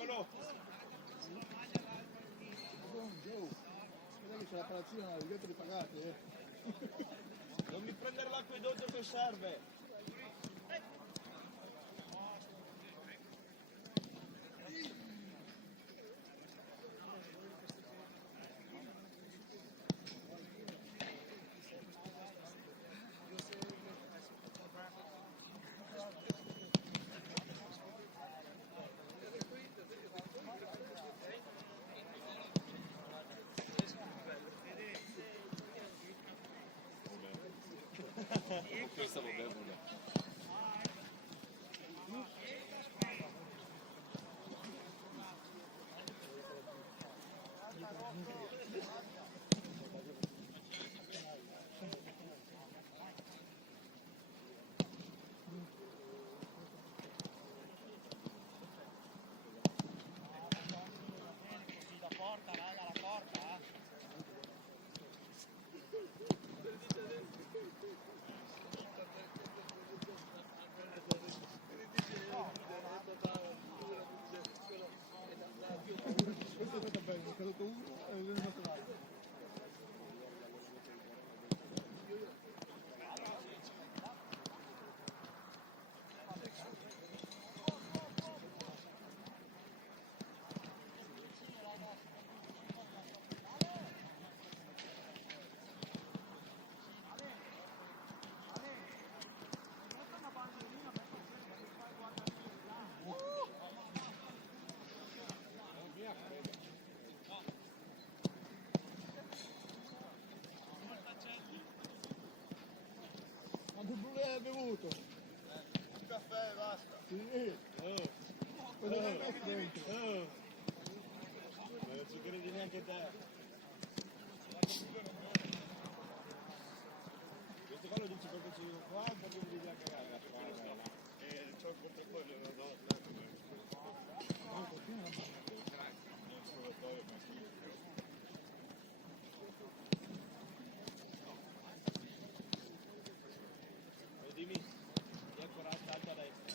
Eccolo! C'è la palazzina, le lettere pagate, Non mi prendere l'acquedotto che serve! Questa lo bevo. questo è stato bello, è caduto uno e è venuto l'altro. Quanto blu hai bevuto? Un caffè, basta! Sì. Cosa hai messo dentro? Non ci credi neanche te! Questo qua lo dici perché ci vivo qua, perché mi devi a cagare la squadra. E c'ho il portafoglio, non do. No, continua la mano. Non sono poi, ma sì. Dimmi, chi è coraggio alto a destra?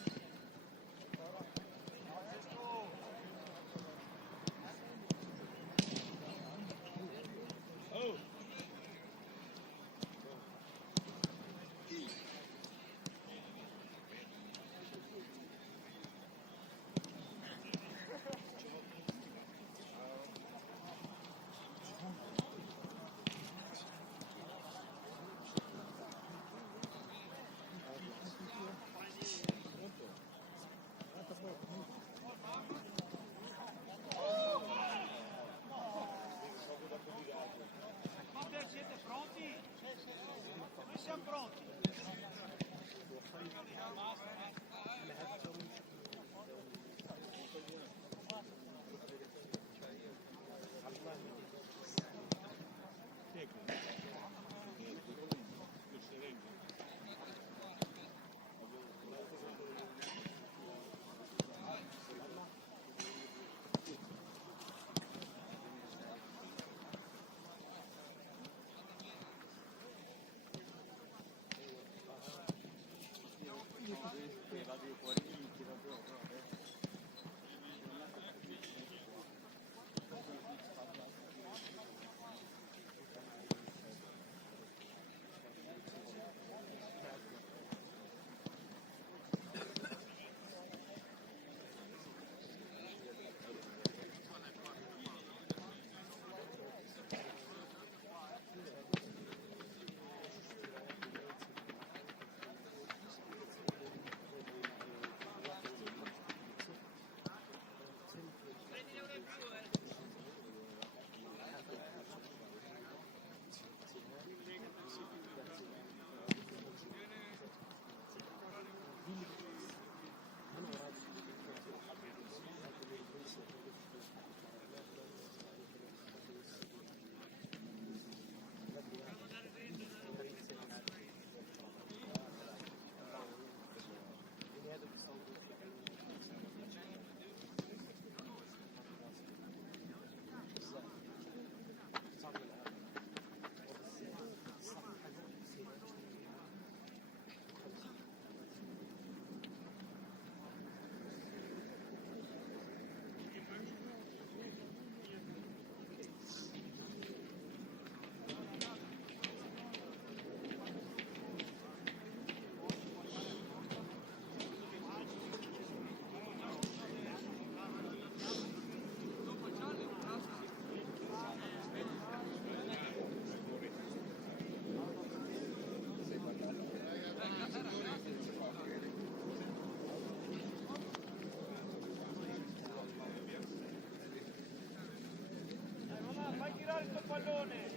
passare sto pallone!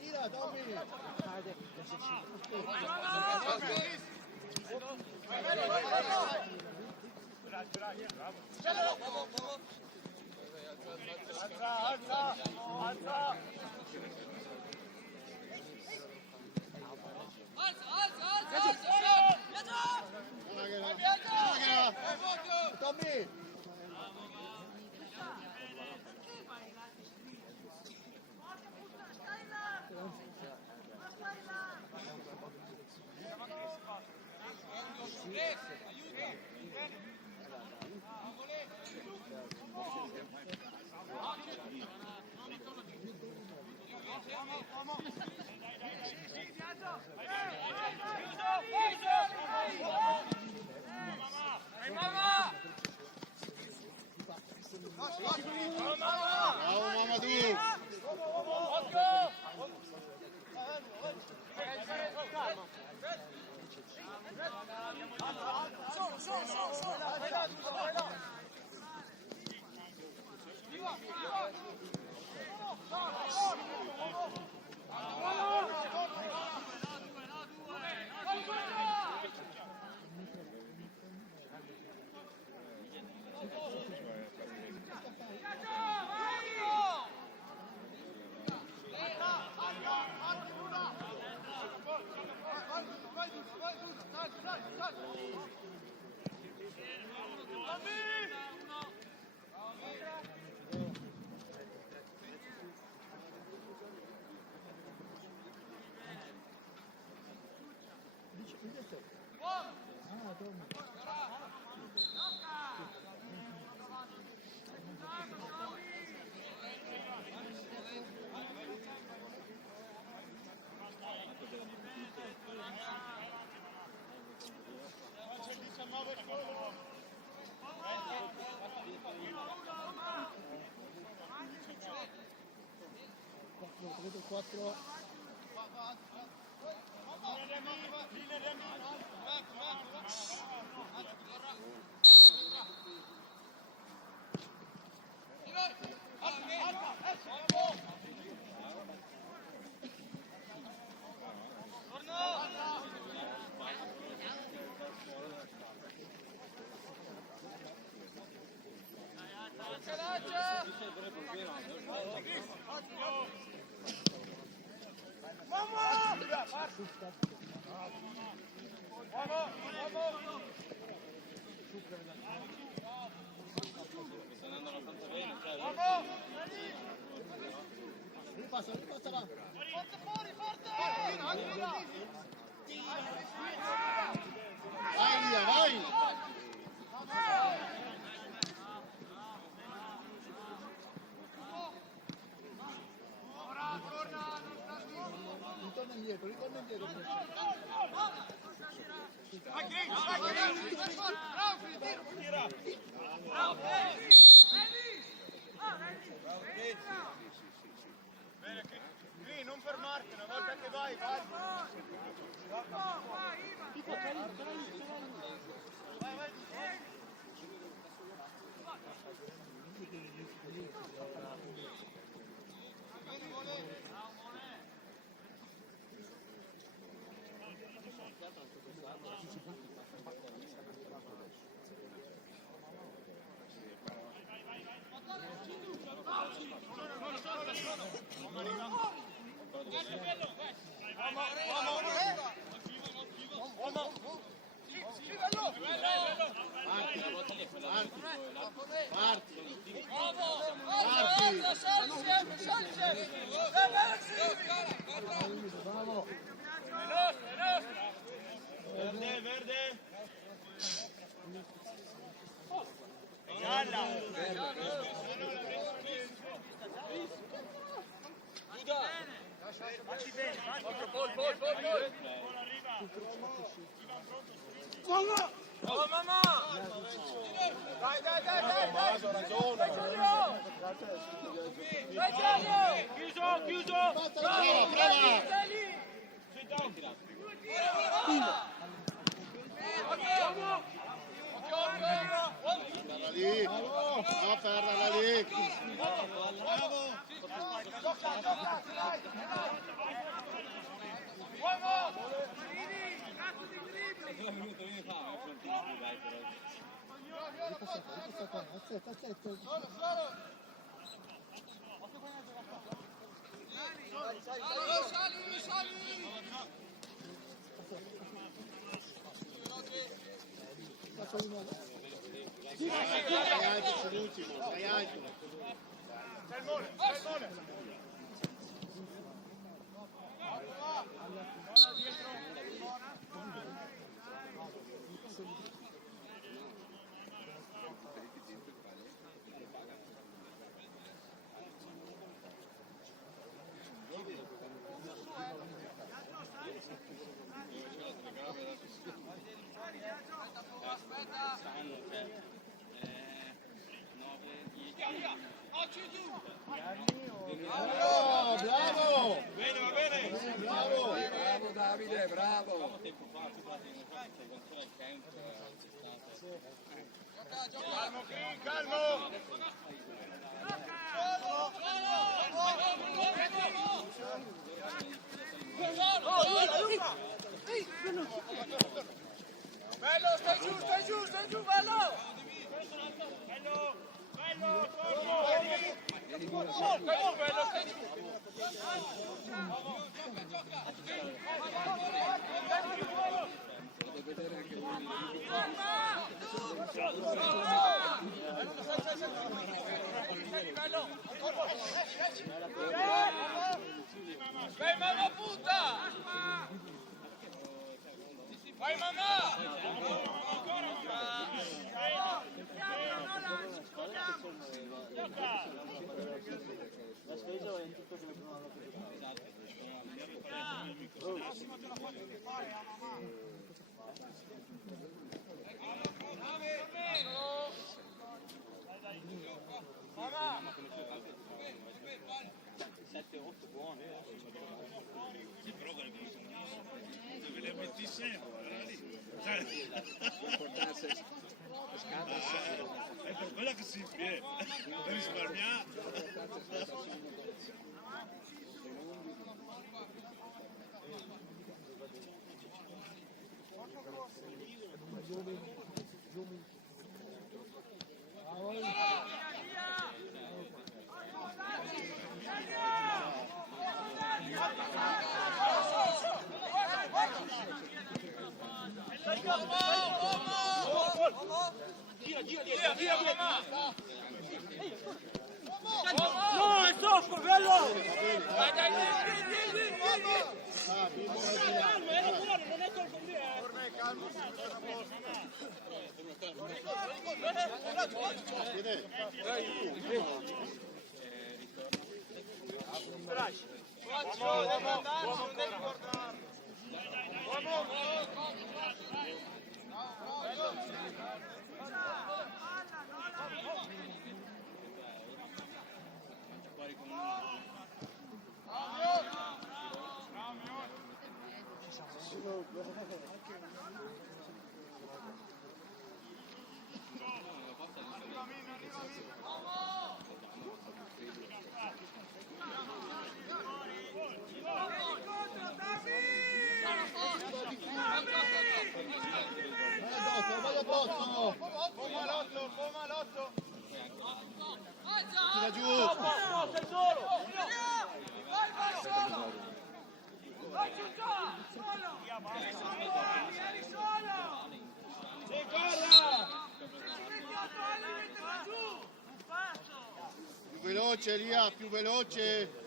Tira, Tommy! Tommy! Bravo Mamadou! Ah, Tommy. 4. Ripassa, ripassa là. Forte fuori, forte! Vai Lia, vai! Ritorna indietro, ritorna indietro. Bene, qui non fermarti, una volta che vai Verde, verde. Galla. Facci bene, Oh mamma! Dai! Tommaso, ragione. Chiuso. Brava! Sit down. Perla lì! No, perla lì! Aspetta. Stai alto, l'ultimo, stai alto. C'è il mole. Bravo! Bene, va bene. Bravo! Bravo Davide, bravo! Calmo. Bello, stai giù, bello! Stai giù! Vai mamma puta! Vai mamma! La spesa è in tutto che non hanno Mamma! 7-8 buone. Sì, però dove le metti sempre, lì. È per quella che si viene, per risparmiare. Via, mamma! No, è troppo, bello! Dai, dai! Calmo, era fuori, non è colpo mio. Devo andare, non devi guardare! Più veloce, Elia, più veloce.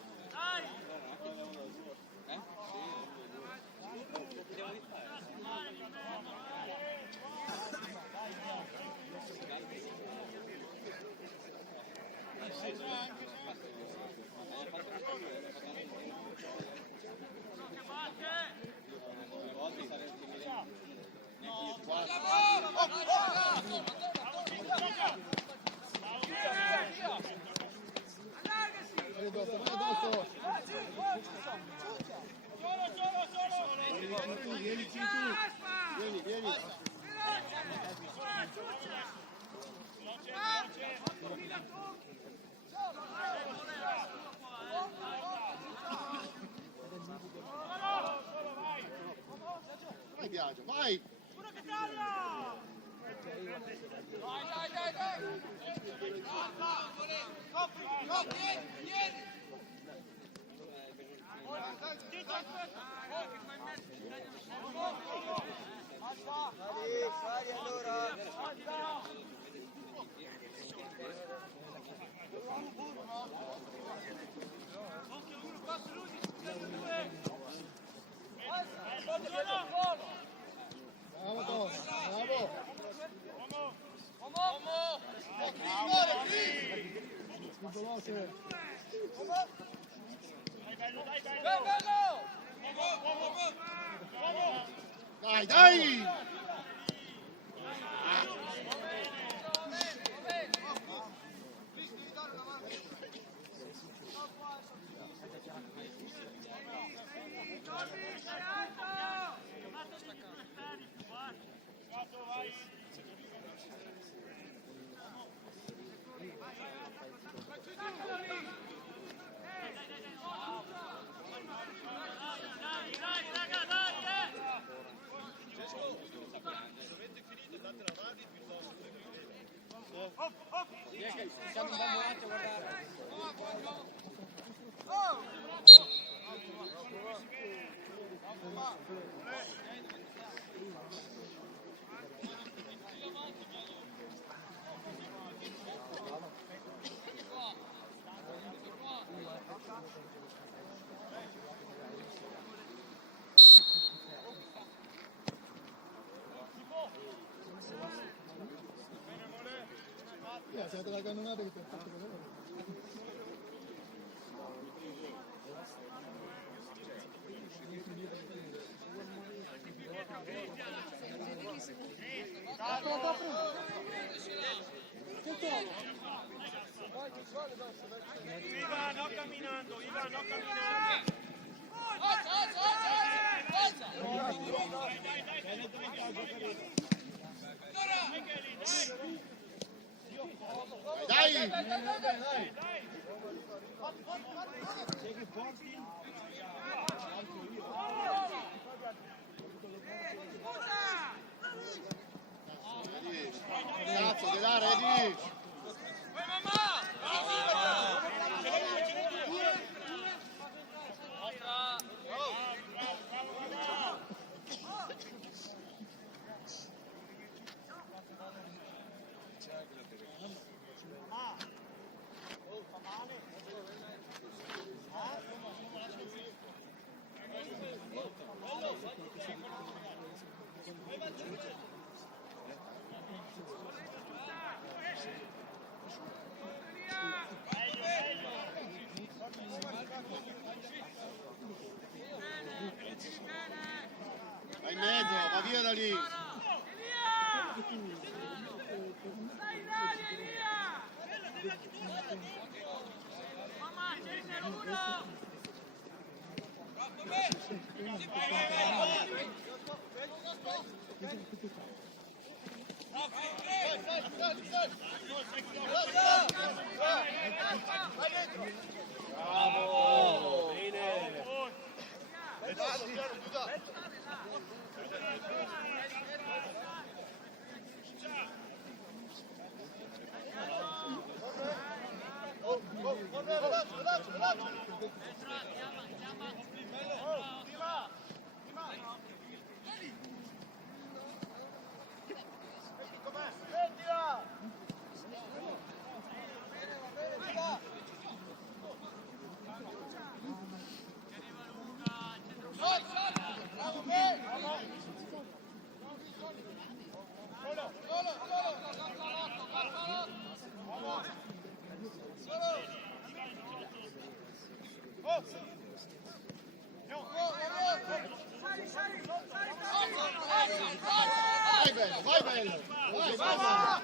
Vieni, vieni. Vai Biagio, vai! Bravo Tom, bravo! Più veloce! Dai, dai! Siamo un buon momento a guardare. Siete la cannonata che ti ha fatto vedere. Ivan, no camminando, Ivan, no camminando. Dai! Cazzo, De Lara, Edi! Vai in mezzo, va via da lì! Bravo! Bene! vai bello! Vai, vai!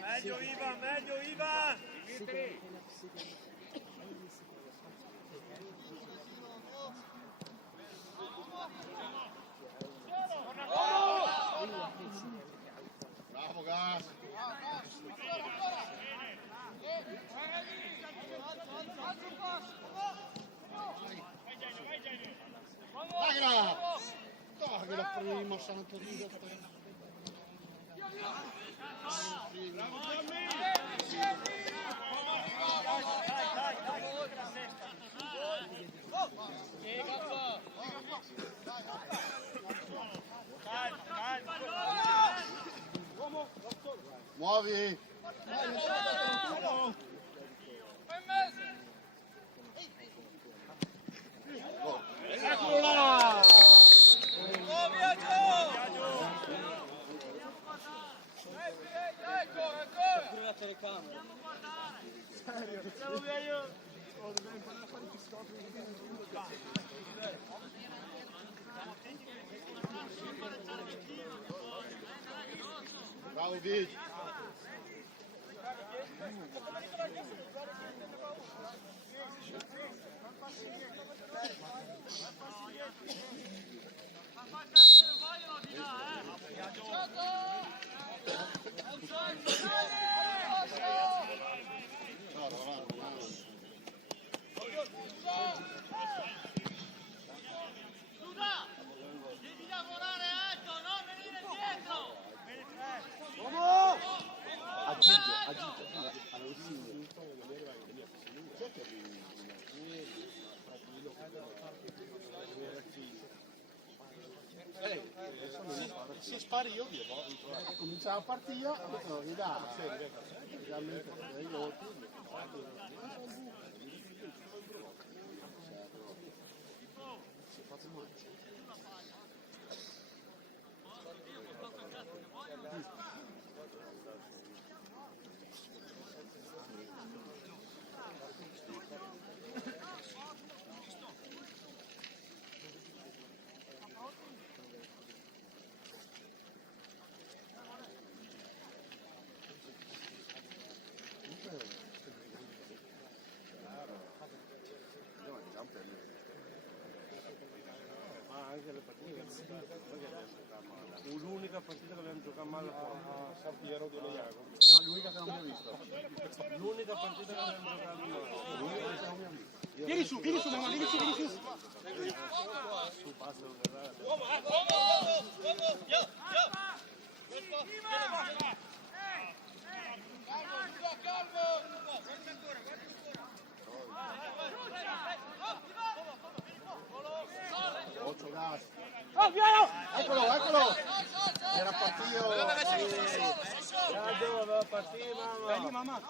Meglio Ivan, meglio Ivan! Bravo Gas! Dai, dai, la prima santo Dio. Bravo Muovi! Eccolo là! Pure la telecamera. Bravo Vic! Se spari io comincia la partita, mi dà realmente dei voti. Anche le partite l'unica partita che abbiamo giocato male a San Piero di Leiago. No, l'unica che non mi ha visto. L'unica partita che abbiamo giocato male. L'unica che non mi ha visto. Vieni su, mamma, vieni su. Su passo del Occhio Gas. Eccolo! Era partito. Doveva partire, Vieni mamma.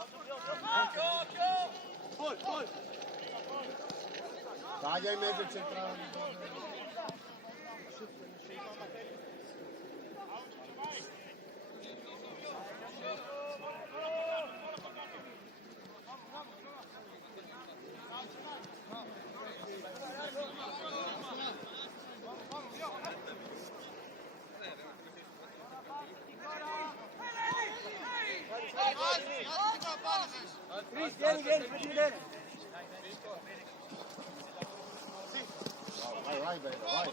Taglia in mezzo il centrale. Vieni, Vai, bello, vai.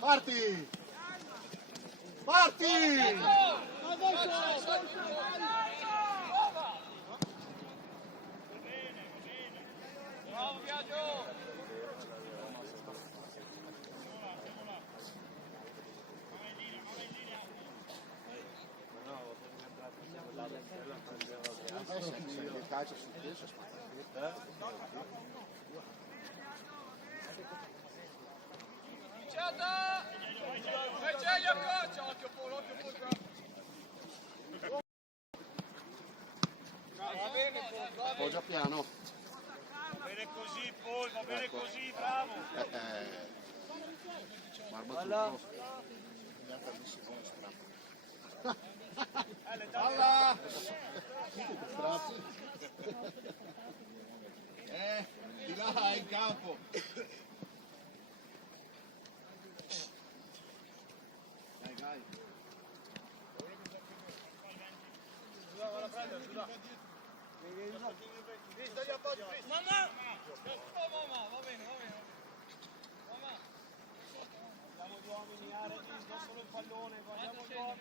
Parti! Parti! Bravo Viaggio! Il calcio sul peso Ciata! E c'è Iaccoccio! Occhio polo, Va bene, Poggia piano. Va bene così, Paul, va bene così, bravo. Barba tutto. Palla! Di là in campo! Dai! Mamma! Oh mamma, va bene. Mamma! Andiamo gli uomini, non solo il pallone, guardiamo gli uomini.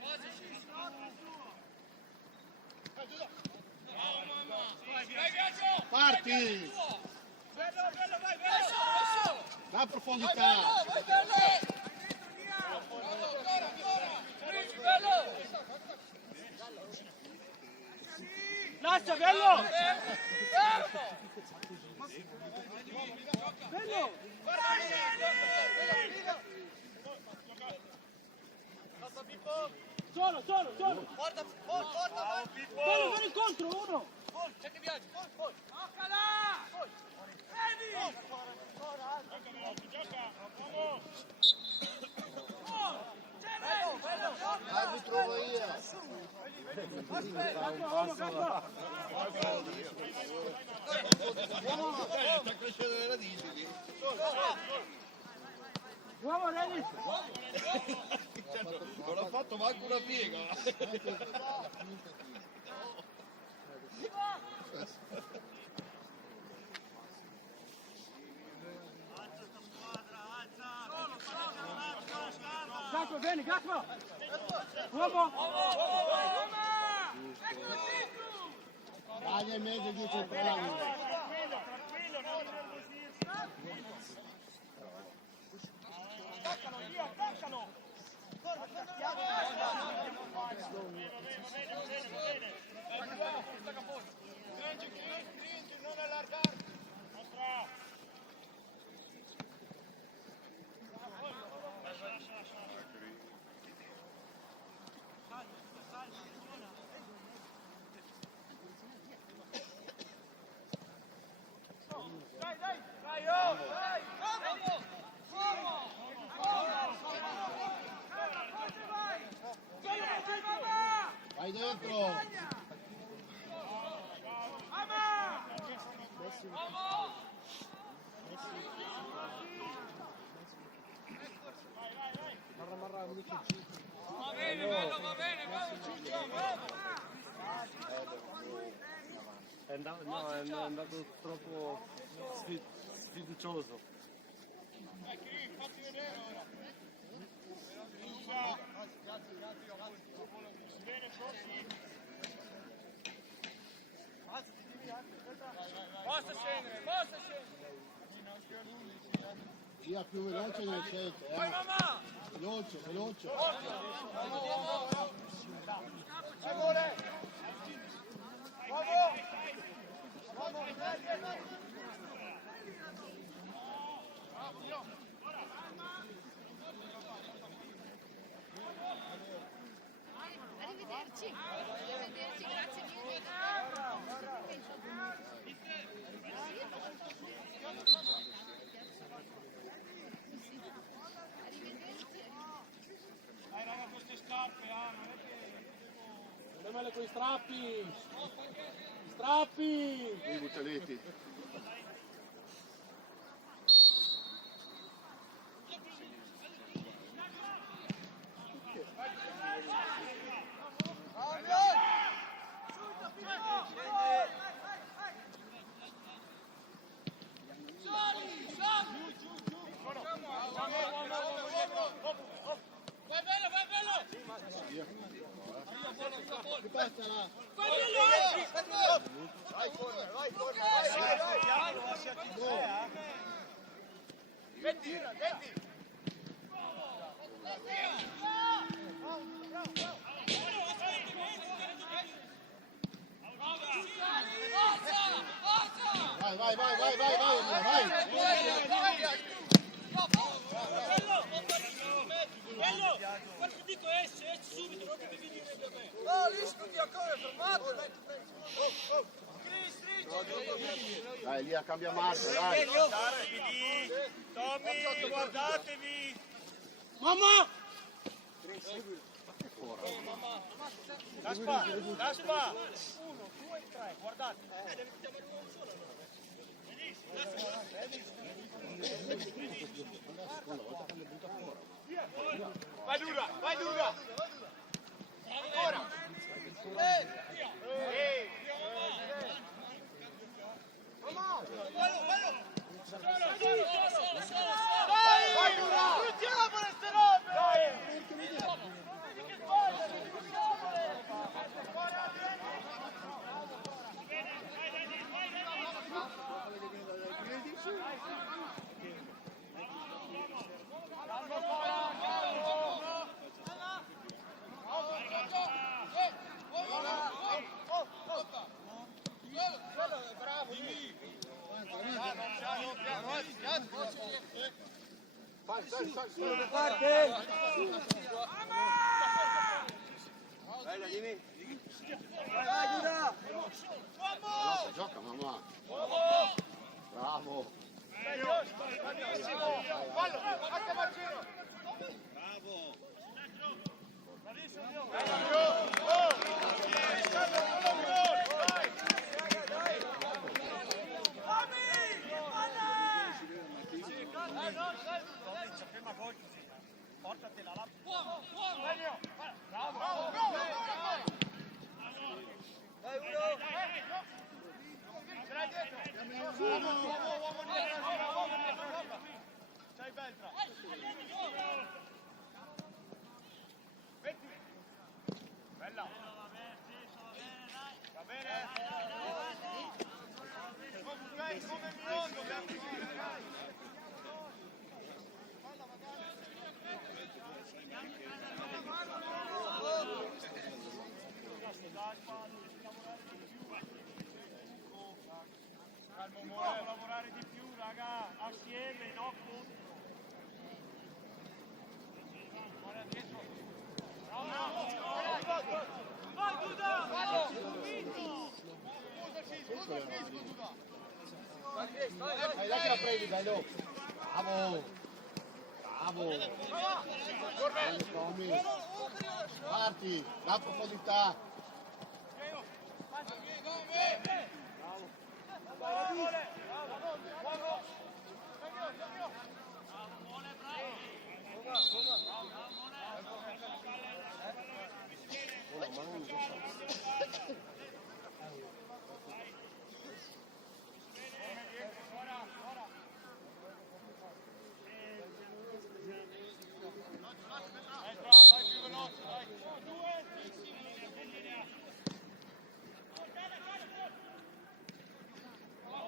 Bravo mamma! Vai Viaggio! Parti! Bello, vai, bello! La profondità! Vai bello! Ancora! Spingi, bello! Lascia, bello! Bello! Solo! Porta! Bravo, Pippo! Bello incontro, uno! C'è che viaggia! Toccala! Vedi! Mi trovo io! Sta crescendo le radici! Bravo, Dennis! Non ha fatto manco una piega! Gatto, vieni, Gatto! Uomo! Taglia in mezzo di centrali! Tranquillo, non nervosirsi! Attaccano, Dio, attaccano! Va bene! Non allargare! Mostra! Vai dentro! Va bene, È andato troppo sfiducioso. Basta scendere! Sia più veloce nel centro, Vai mamma! veloce! Arrivederci, grazie mille. Dai raga, queste scarpe, non è che... Fermale con i strappi! Strappi! I buttaletti! Vai bello, vai bello! Che passa là? Vai bello! Vai, corner, vai, corner. Metti, metti! Vai, Bello! Quando ti dico esci subito, non che devi dire per me. No, lì studi ancora, fermato. Dai, lì a cambia marcia, dai. Tommy, guardatevi! Mamma! Gaspa! 1, 2, 3, guardate. Vai dura, vai dura! Ancora! Vai dura! Sfruttiamo queste robe! Bella, Jimmy. Gioca, mamma. Bravo. Fallo, anche Marcino! Portatela là. Bravo! Dai, uno. Ce l'hai dietro! Uomo dietro! C'hai Beltra! Metti! Bella! Va bene? Come biondo, dobbiamo Dobbiamo lavorare di più, raga, assieme, no contro. Vai, Duda! Scusaci, Duda! Dai, là che la prendi, dai, no. Bravo. Tommy. Parti, la profondità. Vai più veloce, dai.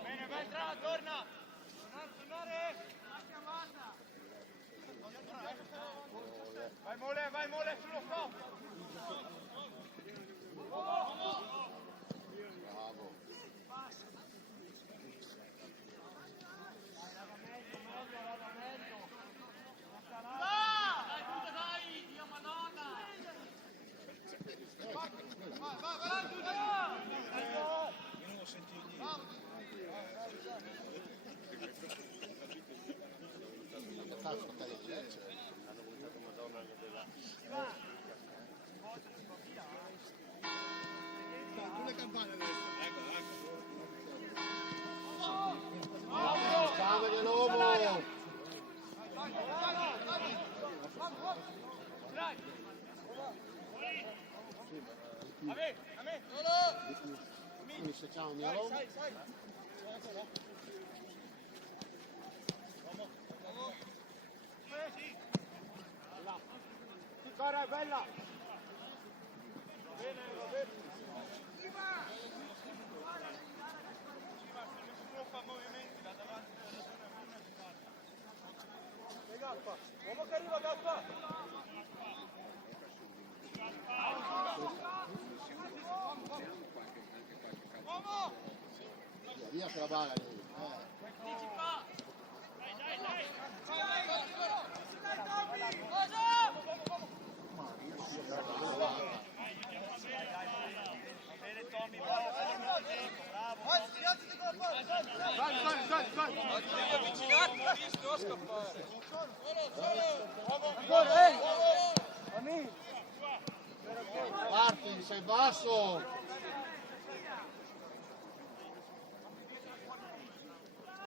Bene, Beltra, torna. Vai Mole, sullo stop. Sulle campane adesso. Camere l'uomo. Quindi se c'è un mio l'uomo. Ancora, bella! Nessuno fa movimenti da davanti della zona Gappa, uomo che arriva Gappa! Via che la balla lì. Bene Tommy, bravo! Devi avvicinarti, non a scappare! Parti, sei basso!